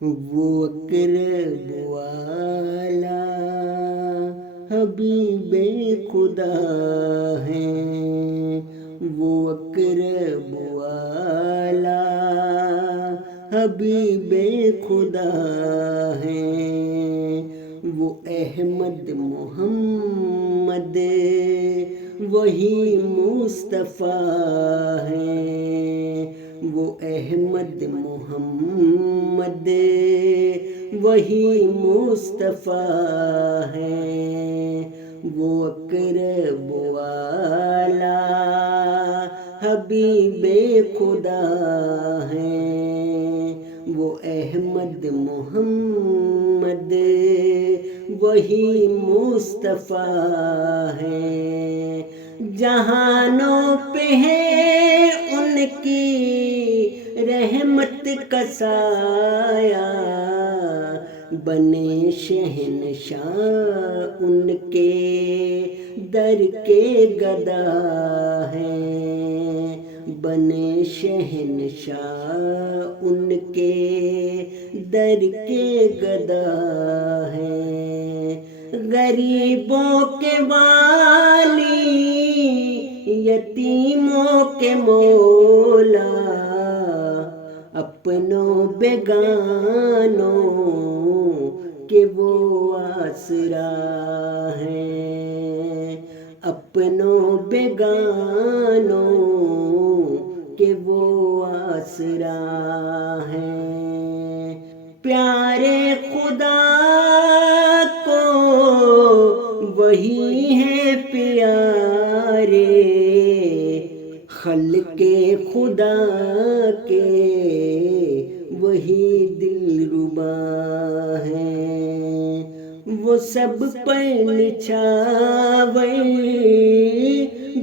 وہ اقرب والا حبیب خدا ہیں، وہ اقرب والا حبیب خدا ہیں، وہ احمد محمد وہی مصطفیٰ ہیں، وہ احمد محمد وہی مصطفیٰ ہیں، وہ اقرب والا حبیب خدا ہیں، وہ احمد محمد وہی مصطفیٰ ہیں، جہانوں پہ ہے ان کی رحمت کا سایہ، بنے شہنشاہ ان کے در کے گدا ہیں، بنے شہنشاہ ان کے در کے گدا ہیں، غریبوں کے والی یتیموں کے مولا، اپنوں بیگانوں کے وہ آسرا ہیں، اپنوں بیگانوں کے وہ آسرا ہیں، پیارے خدا کو وہی ہے پیارے، خلق خدا کے وہی دلربا ہیں، وہ سب پر نچھاور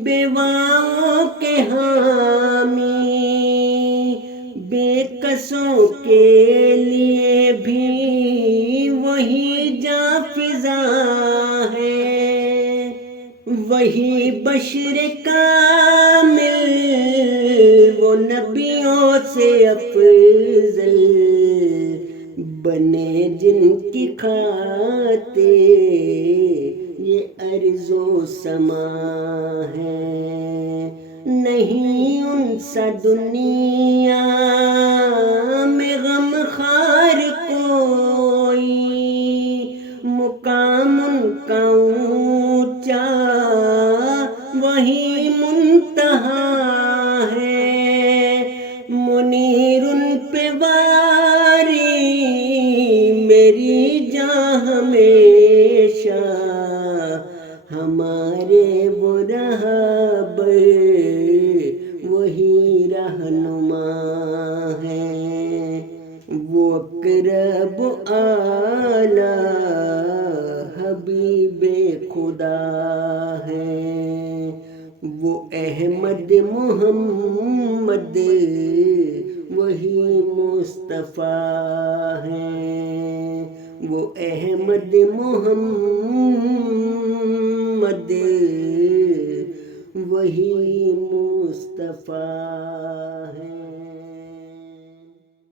بیواؤں کے حامی، بے کسوں کے لیے بھی وہی جاں فضا ہے، وہی بشر کامل وہ نبیوں سے افضل، بنے جن کی خاطر یہ ارض و سما ہے، نہیں ان سا دنیا میں غم خار کوئی، مقام ان کا اونچا وہی منتہا ہے، منیر ان پہ واری میری جاں ہمیشہ، ہمارے وہ رہبر وہی رہنما ہیں، وہ اقرب اعلی حبیب خدا ہیں، وہ احمد محمد وہی مصطفیٰ ہیں، وہ احمد محمد وہی مصطفیٰ ہیں۔